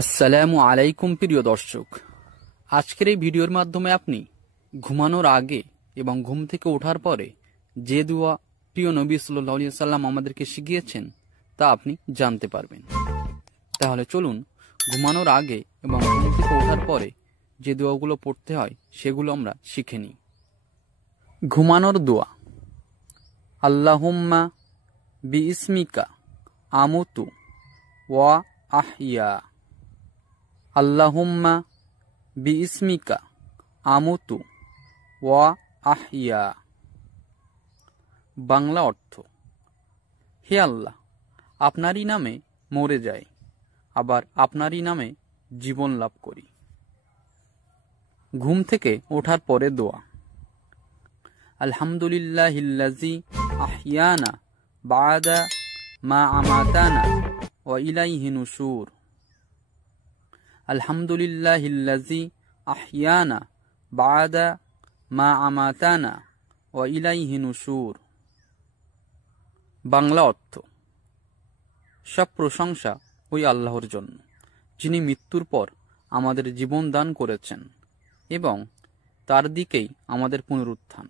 আসসালামু আলাইকুম প্রিয় দর্শক, আজকের এই ভিডিওর মাধ্যমে আপনি ঘুমানোর আগে এবং ঘুম থেকে ওঠার পরে যে দোয়া প্রিয় নবী সাল্লাল্লাহু আলাইহি সাল্লাম আমাদেরকে শিখিয়েছেন তা আপনি জানতে পারবেন। তাহলে চলুন ঘুমানোর আগে এবং ঘুম থেকে ওঠার পরে যে দোয়াগুলো পড়তে হয় সেগুলো আমরা শিখে নিই। ঘুমানোর দোয়া। আল্লাহুম্মা বিইসমিকা আমুতু ওয়া আহইয়া। আল্লাহুম্মা বিইসমিকা আমুতু ওয়া আহইয়া। বাংলা অর্থ: হে আল্লাহ, আপনারই নামে মরে যাই, আবার আপনারই নামে জীবন লাভ করি। ঘুম থেকে ওঠার পরে দোয়া। আলহামদুলিল্লাহিল্লাযী আহইয়ানা বা'দা মা আমাতানা ওয়া ইলাইহি নুশুর। আলহামদুলিল্লাহিল্লাযী আহইয়ানা বা'দা মা আমাতানা ওয়া ইলাইহি নুশুর। বাংলা অর্থ: সব প্রশংসা ওই আল্লাহর জন্য, যিনি মৃত্যুর পর আমাদের জীবন দান করেছেন এবং তার দিকেই আমাদের পুনরুত্থান।